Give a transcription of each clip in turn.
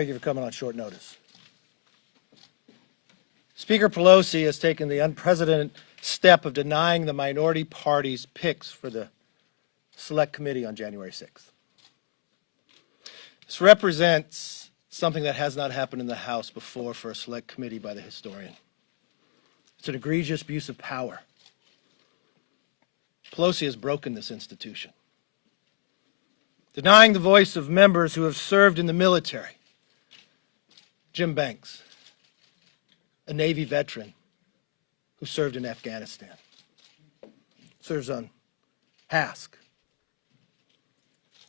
Thank you for coming on short notice. Speaker Pelosi has taken the unprecedented step of denying the minority party's picks for the Select Committee on January 6th. This represents something that has not happened in the House before for a Select Committee by the historian. It's an egregious abuse of power. Pelosi has broken this institution, denying the voice of members who have served in the military. Jim Banks, a Navy veteran who served in Afghanistan, serves on HASC,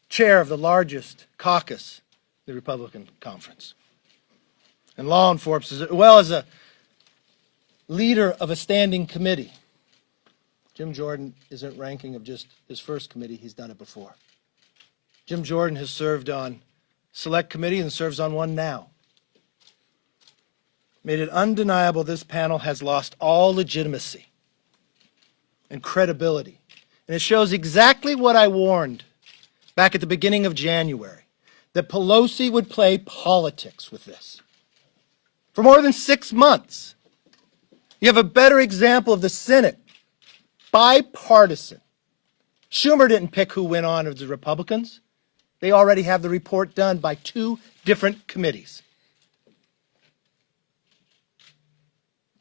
chair of the largest caucus in the Republican Conference, and law enforcement, as well as a leader of a standing committee. Jim Jordan isn't ranking of just his first committee, he's done it before. Jim Jordan has served on Select Committee and serves on one now. Made it undeniable this panel has lost all legitimacy and credibility. And it shows exactly what I warned back at the beginning of January, that Pelosi would play politics with this. For more than 6 months, you have a better example of the Senate, bipartisan. Schumer didn't pick who went on of the Republicans. They already have the report done by 2 different committees.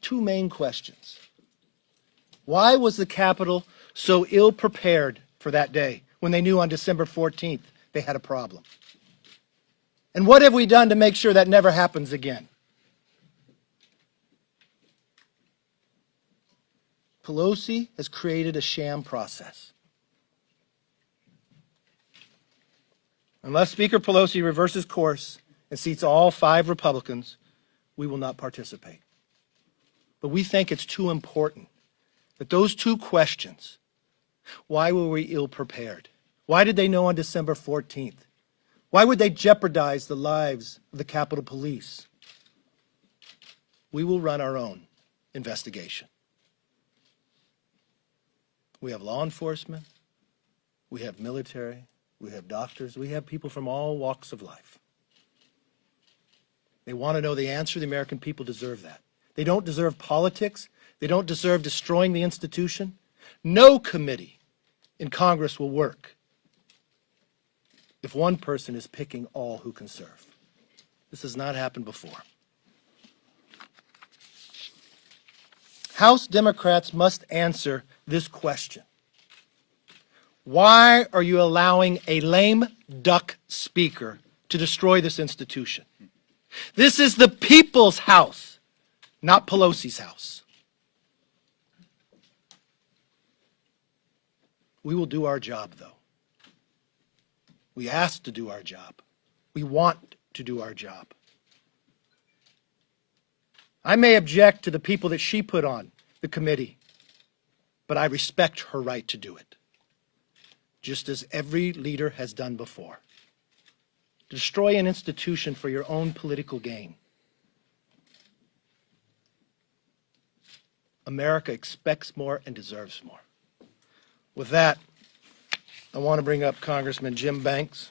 2 main questions. Why was the Capitol so ill-prepared for that day when they knew on December 14th they had a problem? And what have we done to make sure that never happens again? Pelosi has created a sham process. Unless Speaker Pelosi reverses course and seats all 5 Republicans, we will not participate. But we think it's too important that those 2 questions, why were we ill-prepared? Why did they know on December 14th? Why would they jeopardize the lives of the Capitol Police? We will run our own investigation. We have law enforcement, we have military, we have doctors, we have people from all walks of life. They want to know the answer. The American people deserve that. They don't deserve politics. They don't deserve destroying the institution. No committee in Congress will work if one person is picking all who can serve. This has not happened before. House Democrats must answer this question. Why are you allowing a lame duck speaker to destroy this institution? This is the people's house, not Pelosi's house. We will do our job, though. We asked to do our job. We want to do our job. I may object to the people that she put on the committee, but I respect her right to do it, just as every leader has done before. Destroy an institution for your own political gain. America expects more and deserves more. With that, I want to bring up Congressman Jim Banks,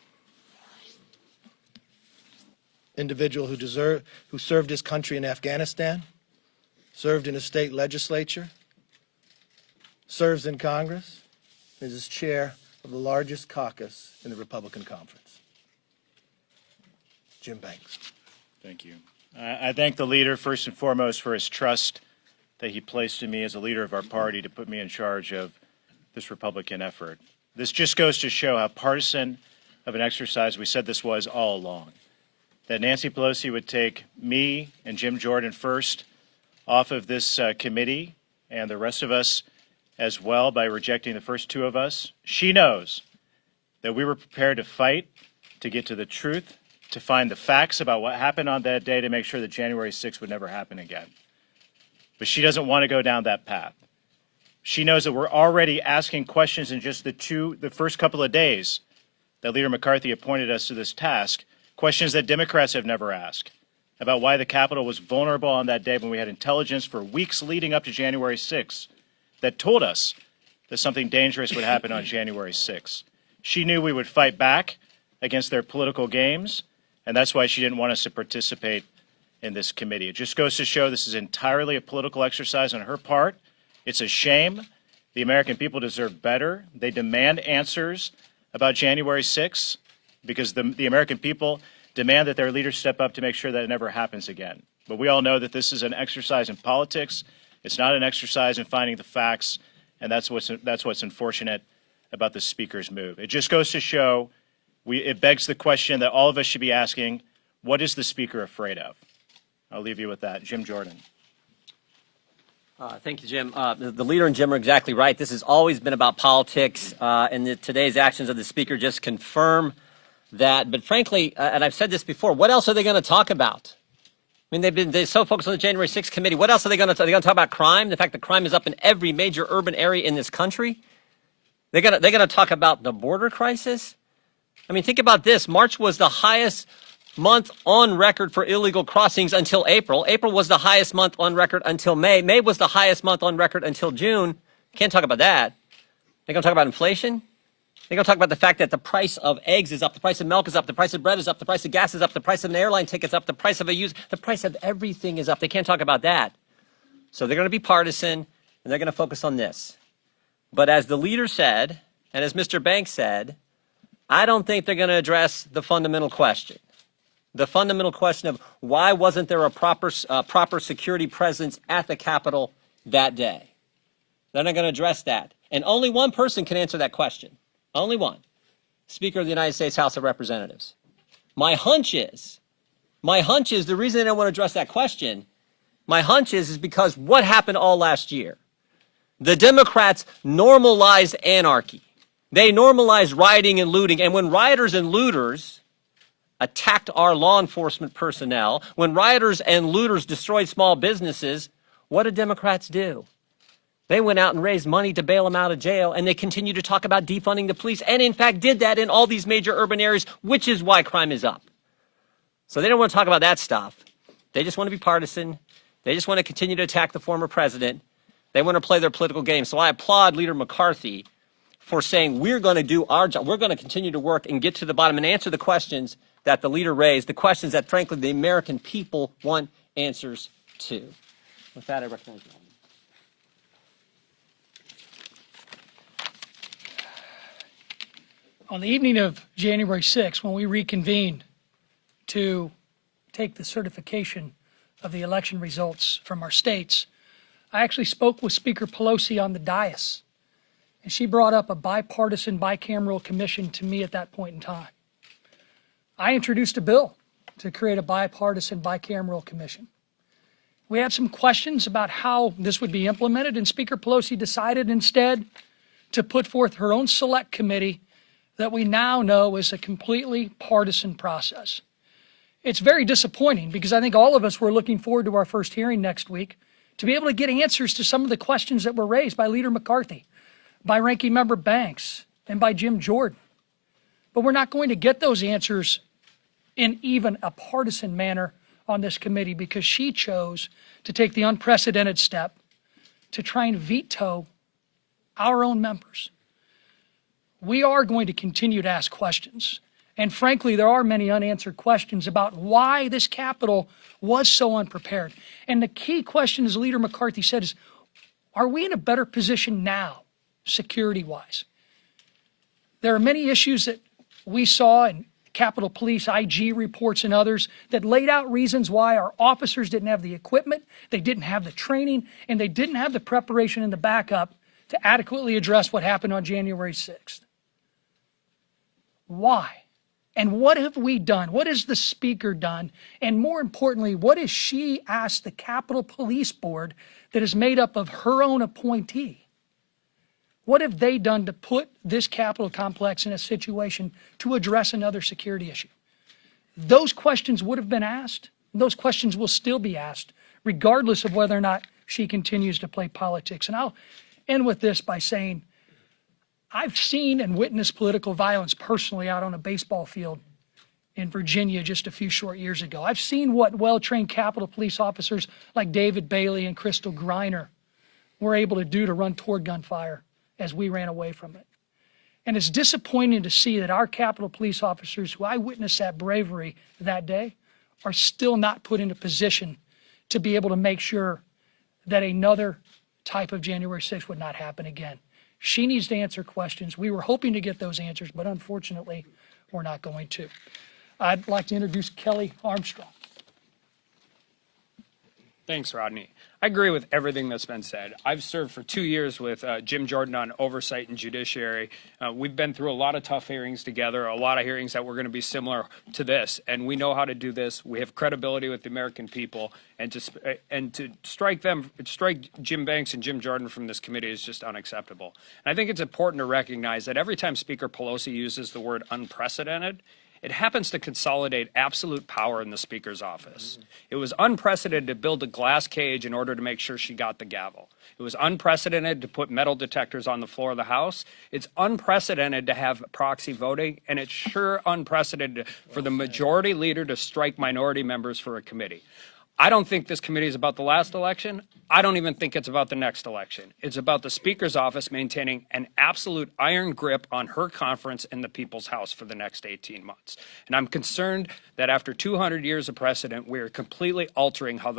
individual who served his country in Afghanistan, served in a state legislature, serves in Congress, and is chair of the largest caucus in the Republican Conference. Jim Banks. Thank you. I thank the leader first and foremost for his trust that he placed in me as a leader of our party to put me in charge of this Republican effort. This just goes to show how partisan of an exercise we said this was all along. That Nancy Pelosi would take me and Jim Jordan first off of this committee and the rest of us as well by rejecting the first 2 of us. She knows that we were prepared to fight, to get to the truth, to find the facts about what happened on that day to make sure that January 6th would never happen again. But she doesn't want to go down that path. She knows that we're already asking questions in just the first couple of days that Leader McCarthy appointed us to this task, questions that Democrats have never asked about why the Capitol was vulnerable on that day when we had intelligence for weeks leading up to January 6th that told us that something dangerous would happen on January 6th. She knew we would fight back against their political games, And that's why she didn't want us to participate in this committee. It just goes to show this is entirely a political exercise on her part. It's a shame. The American people deserve better. They demand answers about January 6th because the American people demand that their leaders step up to make sure that it never happens again. But we all know that this is an exercise in politics. It's not an exercise in finding the facts, and that's what's unfortunate about the Speaker's move. It just goes to show, it begs the question that all of us should be asking, what is the Speaker afraid of? I'll leave you with that. Jim Jordan. Thank you, Jim. The leader and Jim are exactly right. This has always been about politics, and today's actions of the Speaker just confirm that. But frankly, and I've said this before, what else are they going to talk about? I mean, they're so focused on the January 6th committee. What else are they going to talk? Are they going to talk about crime? The fact that crime is up in every major urban area in this country. They're going to talk about the border crisis. I mean, think about this. March was the highest month on record for illegal crossings until April. April was the highest month on record until May. May was the highest month on record until June. Can't talk about that. They're going to talk about inflation. They're going to talk about the fact that the price of eggs is up, the price of milk is up, the price of bread is up, the price of gas is up, the price of an airline ticket is up, the price of the price of everything is up. They can't talk about that. So they're going to be partisan, and they're going to focus on this. But as the leader said, and as Mr. Banks said, I don't think they're going to address the fundamental question. The fundamental question of why wasn't there a proper security presence at the Capitol that day? They're not going to address that. And only one person can answer that question. Only one. Speaker of the United States House of Representatives. My hunch is the reason they don't want to address that question, my hunch is because what happened all last year? The Democrats normalized anarchy. They normalized rioting and looting. And when rioters and looters attacked our law enforcement personnel, when rioters and looters destroyed small businesses, what did Democrats do? They went out and raised money to bail them out of jail, and they continue to talk about defunding the police, and in fact did that in all these major urban areas, which is why crime is up. So they don't want to talk about that stuff. They just want to be partisan. They just want to continue to attack the former president. They want to play their political game. So I applaud Leader McCarthy for saying we're going to do our job. We're going to continue to work and get to the bottom and answer the questions that the leader raised, the questions that, frankly, the American people want answers to. With that, I recognize you. On the evening of January 6th, when we reconvened to take the certification of the election results from our states, I actually spoke with Speaker Pelosi on the dais, and she brought up a bipartisan, bicameral commission to me at that point in time. I introduced a bill to create a bipartisan, bicameral commission. We had some questions about how this would be implemented, and Speaker Pelosi decided instead to put forth her own select committee that we now know is a completely partisan process. It's very disappointing because I think all of us were looking forward to our first hearing next week to be able to get answers to some of the questions that were raised by Leader McCarthy, by Ranking Member Banks, and by Jim Jordan. But we're not going to get those answers in even a partisan manner on this committee because she chose to take the unprecedented step to try and veto our own members. We are going to continue to ask questions. And frankly, there are many unanswered questions about why this Capitol was so unprepared. And the key question, as Leader McCarthy said, is, are we in a better position now, security-wise? There are many issues that we saw in Capitol Police, IG reports and others that laid out reasons why our officers didn't have the equipment, they didn't have the training, and they didn't have the preparation and the backup to adequately address what happened on January 6th. Why? And what have we done? What has the Speaker done? And more importantly, what has she asked the Capitol Police Board that is made up of her own appointee? What have they done to put this Capitol complex in a situation to address another security issue? Those questions would have been asked. Those questions will still be asked, regardless of whether or not she continues to play politics. And I'll end with this by saying, I've seen and witnessed political violence personally out on a baseball field in Virginia just a few short years ago. I've seen what well-trained Capitol Police officers like David Bailey and Crystal Griner were able to do to run toward gunfire as we ran away from it. And it's disappointing to see that our Capitol Police officers, who I witnessed that bravery that day, are still not put in a position to be able to make sure that another type of January 6th would not happen again. She needs to answer questions. We were hoping to get those answers, but unfortunately, we're not going to. I'd like to introduce Kelly Armstrong. Thanks, Rodney. I agree with everything that's been said. I've served for 2 years with Jim Jordan on oversight and judiciary. We've been through a lot of tough hearings together, a lot of hearings that were going to be similar to this, and we know how to do this. We have credibility with the American people, and to strike Jim Banks and Jim Jordan from this committee is just unacceptable. And I think it's important to recognize that every time Speaker Pelosi uses the word unprecedented, it happens to consolidate absolute power in the Speaker's office. It was unprecedented to build a glass cage in order to make sure she got the gavel. It was unprecedented to put metal detectors on the floor of the House. It's unprecedented to have proxy voting, and it's sure unprecedented for the majority leader to strike minority members for a committee. I don't think this committee is about the last election. I don't even think it's about the next election. It's about the Speaker's office maintaining an absolute iron grip on her conference in the People's House for the next 18 months. And I'm concerned that after 200 years of precedent, we are completely altering how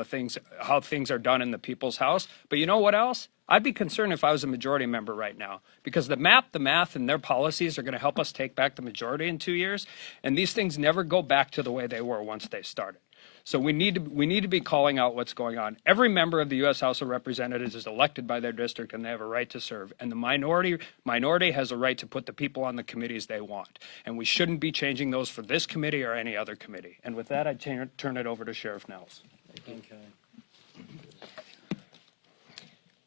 things are done in the People's House. But you know what else? I'd be concerned if I was a majority member right now, because the math, and their policies are going to help us take back the majority in 2 years. And these things never go back to the way they were once they started. So we need to be calling out what's going on. Every member of the U.S. House of Representatives is elected by their district, and they have a right to serve. And the minority has a right to put the people on the committees they want. And we shouldn't be changing those for this committee or any other committee. And with that, I turn it over to Sheriff Nels.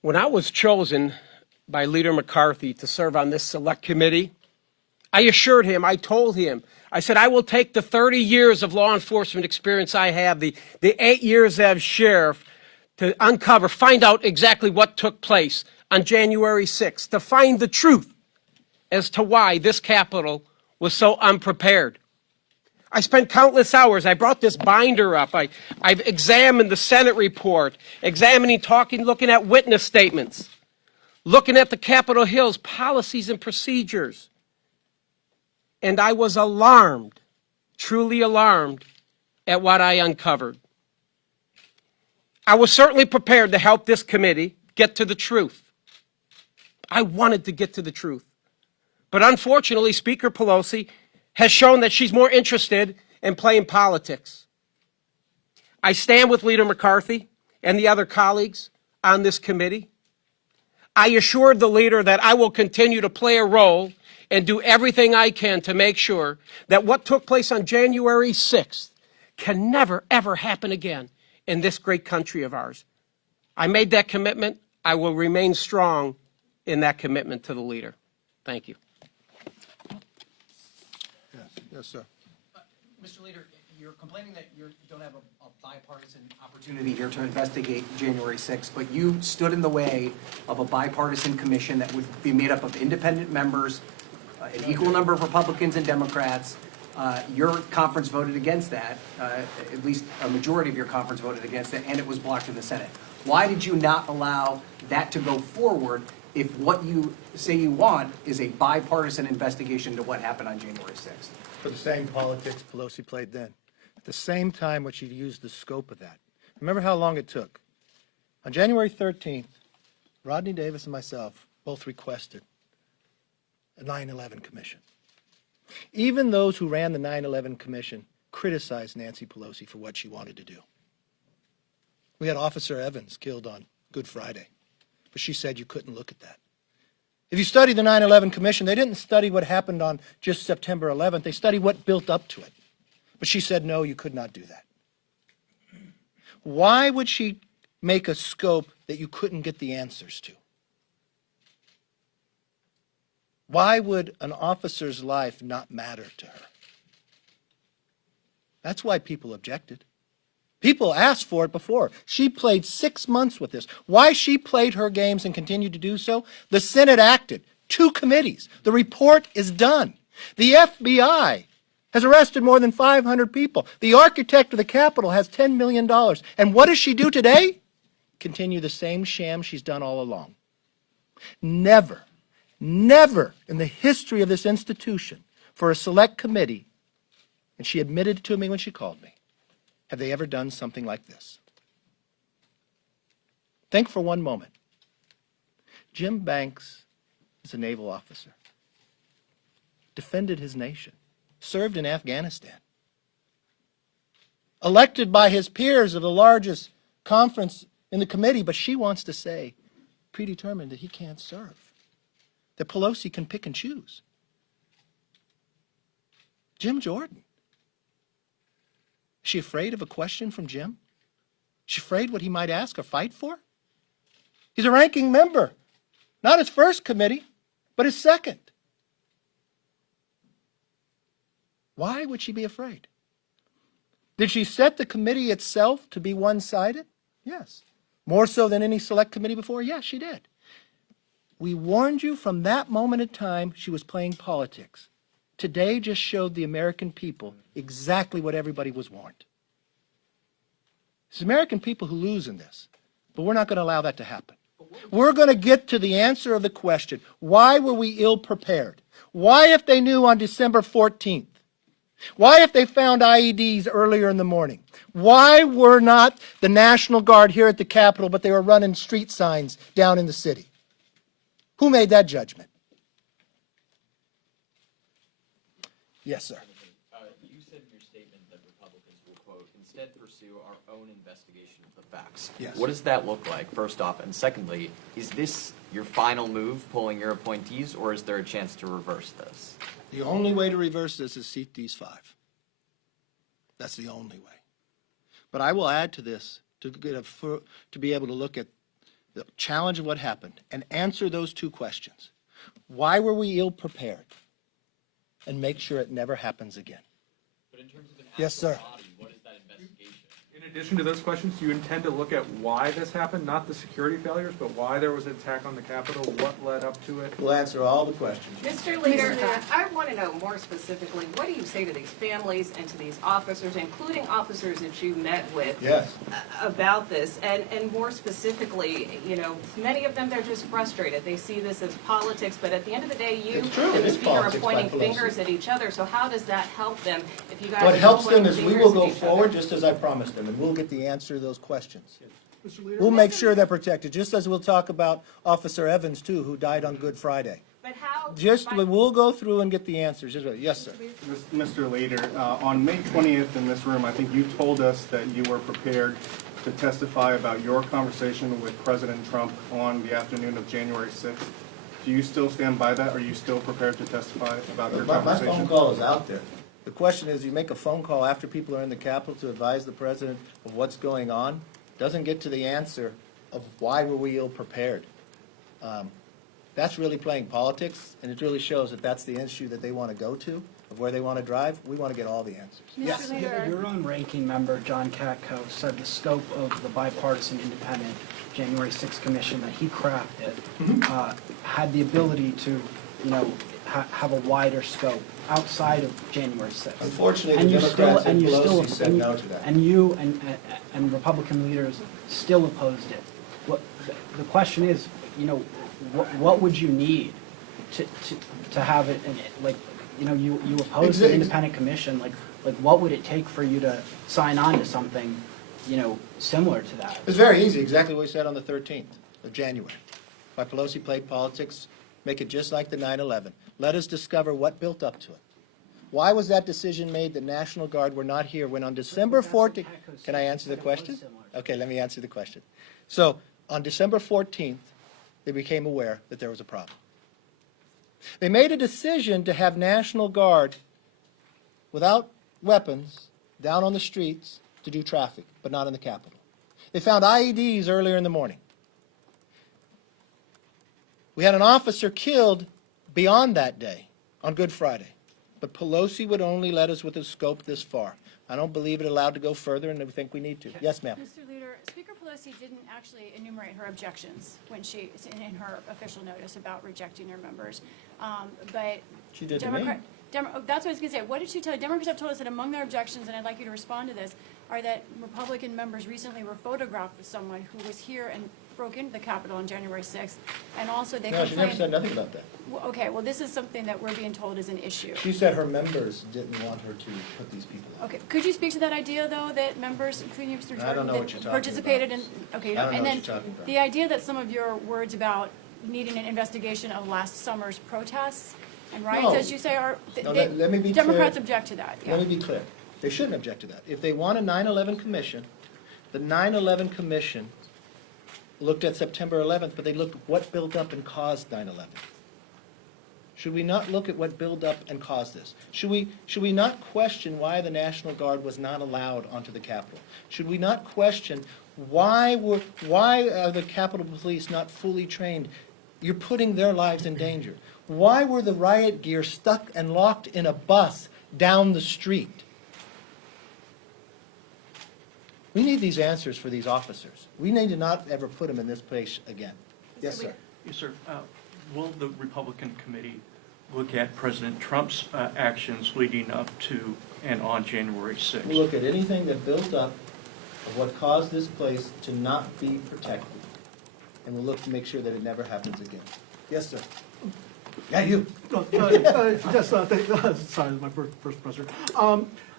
When I was chosen by Leader McCarthy to serve on this select committee, I assured him, I told him, I said, I will take the 30 years of law enforcement experience I have, the 8 years as sheriff, to find out exactly what took place on January 6th, to find the truth as to why this Capitol was so unprepared. I spent countless hours. I brought this binder up. I've examined the Senate report, looking at witness statements, looking at the Capitol Hill's policies and procedures. And I was alarmed, truly alarmed, at what I uncovered. I was certainly prepared to help this committee get to the truth. I wanted to get to the truth. But unfortunately, Speaker Pelosi has shown that she's more interested in playing politics. I stand with Leader McCarthy and the other colleagues on this committee. I assured the leader that I will continue to play a role and do everything I can to make sure that what took place on January 6th can never, ever happen again in this great country of ours. I made that commitment. I will remain strong in that commitment to the leader. Thank you. Yes, sir. Mr. Leader, you're complaining that you don't have a bipartisan opportunity here to investigate January 6th, but you stood in the way of a bipartisan commission that would be made up of independent members, an equal number of Republicans and Democrats. Your conference voted against that. At least a majority of your conference voted against it, and it was blocked in the Senate. Why did you not allow that to go forward if what you say you want is a bipartisan investigation into what happened on January 6th? For the same politics Pelosi played then. At the same time, what she used the scope of that. Remember how long it took. On January 13th, Rodney Davis and myself both requested a 9/11 commission. Even those who ran the 9/11 commission criticized Nancy Pelosi for what she wanted to do. We had Officer Evans killed on Good Friday, but she said you couldn't look at that. If you study the 9/11 commission, they didn't study what happened on just September 11th. They studied what built up to it. But she said, no, you could not do that. Why would she make a scope that you couldn't get the answers to? Why would an officer's life not matter to her? That's why people objected. People asked for it before. She played 6 months with this. Why she played her games and continued to do so? The Senate acted. 2 committees. The report is done. The FBI has arrested more than 500 people. The architect of the Capitol has $10 million. And what does she do today? Continue the same sham she's done all along. Never, Never in the history of this institution for a select committee, and she admitted it to me when she called me, have they ever done something like this. Think for one moment. Jim Banks is a naval officer, defended his nation, served in Afghanistan, elected by his peers of the largest conference in the committee, but she wants to say, predetermined, that he can't serve, that Pelosi can pick and choose. Jim Jordan. Is she afraid of a question from Jim? Is she afraid what he might ask or fight for? He's a ranking member. Not his first committee, but his second. Why would she be afraid? Did she set the committee itself to be one-sided? Yes. More so than any select committee before? Yes, she did. We warned you from that moment in time she was playing politics. Today just showed the American people exactly what everybody was warned. It's the American people who lose in this, but we're not going to allow that to happen. We're going to get to the answer of the question, why were we ill-prepared? Why, if they knew on December 14th? Why, if they found IEDs earlier in the morning? Why were not the National Guard here at the Capitol, but they were running street signs down in the city? Who made that judgment? Yes, sir. You said in your statement that Republicans will, quote, instead pursue our own investigation of the facts. Yes. What does that look like, first off? And secondly, is this your final move, pulling your appointees, or is there a chance to reverse this? The only way to reverse this is seat these 5. That's the only way. But I will add to this to be able to look at the challenge of what happened and answer those 2 questions. Why were we ill-prepared? And make sure it never happens again. But in terms of an Yes, sir. body, what is that investigation? In addition to those questions, do you intend to look at why this happened, not the security failures, but why there was an attack on the Capitol, what led up to it? We'll answer all the questions. Mr. Leader, I want to know more specifically, what do you say to these families and to these officers, including officers that you met with, Yes. about this? And more specifically, you know, many of them, they're just frustrated. They see this as politics, but at the end of the day, you It's true, it and the is Speaker are politics by pointing Pelosi. fingers at each other. So how does that help them if you guys What are helps them pointing is we fingers will at go each forward other? just as I promised them, and we'll get the answer to those questions. We'll make sure they're protected, just as we'll talk about Officer Evans, too, who died on Good Friday. But how? We'll go through and get the answers. Yes, sir. Mr. Leader, on May 20th in this room, I think you told us that you were prepared to testify about your conversation with President Trump on the afternoon of January 6th. Do you still stand by that? Are you still prepared to testify about your My conversation? phone call is out there. The question is, you make a phone call after people are in the Capitol to advise the president of what's going on, doesn't get to the answer of why were we ill-prepared. That's really playing politics, and it really shows that that's the issue that they want to go to, of where they want to drive. We want to get all the answers. Yes. Your own ranking member, John Katko, said the scope of the bipartisan independent January 6th commission that he crafted had the ability to, you know, have a wider scope outside of January 6th. Unfortunately, the Democrats and Pelosi said no to that. And you and Republican leaders still opposed it. The question is, you know, what would you need to have it, like, you know, you oppose the independent commission, like what would it take for you to sign on to something, you know, similar to that? It's very easy, exactly what we said on the 13th of January. Why Pelosi played politics, make it just like the 9/11. Let us discover what built up to it. Why was that decision made? The National Guard were not here when on December 14th, can I answer the question? Okay, let me answer the question. So on December 14th, they became aware that there was a problem. They made a decision to have National Guard without weapons down on the streets to do traffic, but not in the Capitol. They found IEDs earlier in the morning. We had an officer killed beyond that day on Good Friday. But Pelosi would only let us with a scope this far. I don't believe it allowed to go further, and I think we need to. Yes, ma'am. Mr. Leader, Speaker Pelosi didn't actually enumerate her objections when she, in her official notice about rejecting her members. But She did to me. that's what I was going to say. What did she tell you? Democrats have told us that among their objections, and I'd like you to respond to this, are that Republican members recently were photographed with someone who was here and broke into the Capitol on January 6th, and also they No, she never complained. said nothing about that. Well, okay, well, this is something that we're being told is an issue. She said her members didn't want her to put these people out. Okay, could you speak to that idea, though, that members, including Mr. Jordan, I don't know that what you're talking participated about. in? Okay, I don't know and what then you're talking about. the idea that some of your words about needing an investigation of last summer's protests and riots, No. as you say, are No, let me be Democrats clear. object to that. Let me be clear. They shouldn't object to that. If they want a 9/11 commission, the 9/11 commission looked at September 11th, but they looked at what built up and caused 9/11. Should we not look at what built up and caused this? Should we not question why the National Guard was not allowed onto the Capitol? Should we not question why are the Capitol Police not fully trained? You're putting their lives in danger. Why were the riot gear stuck and locked in a bus down the street? We need these answers for these officers. We need to not ever put them in this place again. Yes, sir. Yes, sir. Will the Republican committee look at President Trump's actions leading up to and on January 6th? We'll look at anything that built up of what caused this place to not be protected. And we'll look to make sure that it never happens again. Yes, sir. Yeah, you. Yes, sorry, my first presser.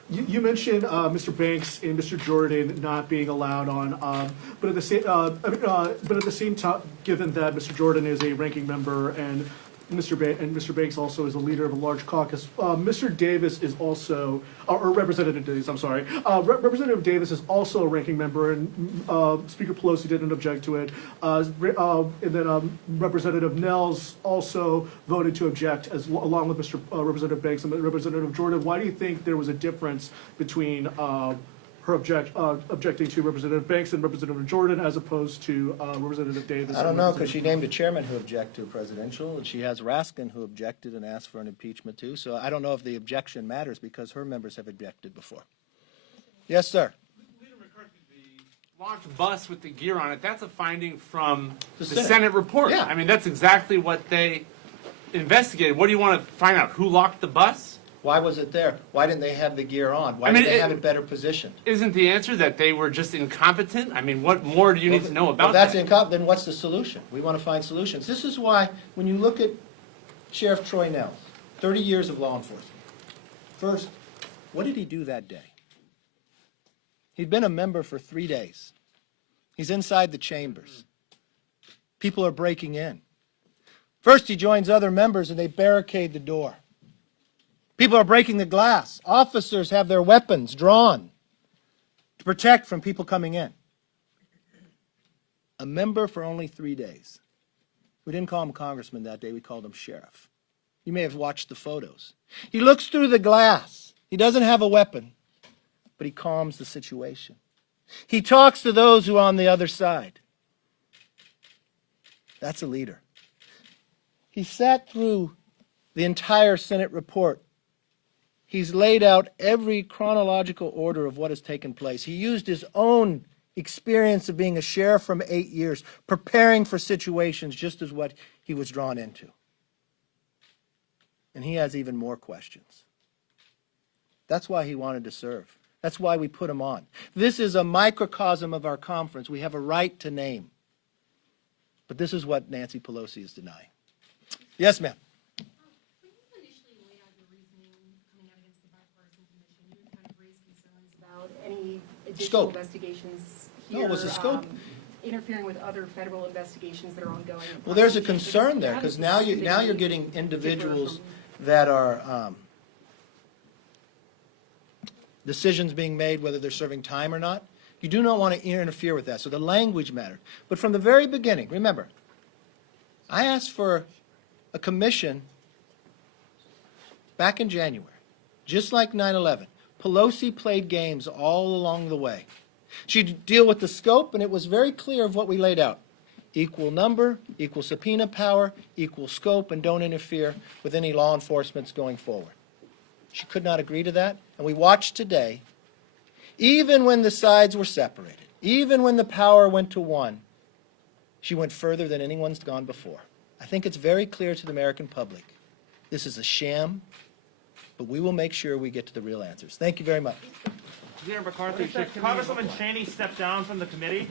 You mentioned Mr. Banks and Mr. Jordan not being allowed on, but at the same time, given that Mr. Jordan is a ranking member and Mr. Banks also is a leader of a large caucus, Mr. Davis is also, or Representative Davis, I'm sorry, Representative Davis is also a ranking member, and Speaker Pelosi didn't object to it. And then Representative Nels also voted to object, along with Representative Banks and Representative Jordan. Why do you think there was a difference between her objecting to Representative Banks and Representative Jordan as opposed to Representative Davis? I don't know, because she named a chairman who objected to presidential, and she has Raskin who objected and asked for an impeachment too. So I don't know if the objection matters because her members have objected before. Yes, sir. Leader McCarthy, the locked bus with the gear on it, that's a finding from the Senate. Senate report. Yeah. I mean, that's exactly what they investigated. What do you want to find out? Who locked the bus? Why was it there? Why didn't they have the gear on? Why I mean, didn't they have it better positioned? Isn't the answer that they were just incompetent? I mean, what more do you need to know about Well, that's that? incompetent. Then what's the solution? We want to find solutions. This is why, when you look at Sheriff Troy Nels, 30 years of law enforcement. First, what did he do that day? He'd been a member for 3 days. He's inside the chambers. People are breaking in. First, he joins other members and they barricade the door. People are breaking the glass. Officers have their weapons drawn to protect from people coming in. A member for only 3 days. We didn't call him congressman that day, we called him sheriff. You may have watched the photos. He looks through the glass. He doesn't have a weapon, but he calms the situation. He talks to those who are on the other side. That's a leader. He sat through the entire Senate report. He's laid out every chronological order of what has taken place. He used his own experience of being a sheriff from 8 years, preparing for situations just as what he was drawn into. And he has even more questions. That's why he wanted to serve. That's why we put him on. This is a microcosm of our conference. We have a right to name. But this is what Nancy Pelosi is denying. Yes, ma'am. Any additional Scope. investigations No, here? it was the scope. Interfering with other federal investigations that are ongoing. Well, there's a concern there because now you're getting individuals that are decisions being made whether they're serving time or not. You do not want to interfere with that. So the language mattered. But from the very beginning, remember, I asked for a commission back in January, just like 9/11. Pelosi played games all along the way. She'd deal with the scope, and it was very clear of what we laid out. Equal number, equal subpoena power, equal scope, and don't interfere with any law enforcement going forward. She could not agree to that, and we watched today, even when the sides were separated, even when the power went to one, she went further than anyone's gone before. I think it's very clear to the American public. This is a sham, but we will make sure we get to the real answers. Thank you very much. Leader McCarthy, should Congresswoman Cheney step down from the committee?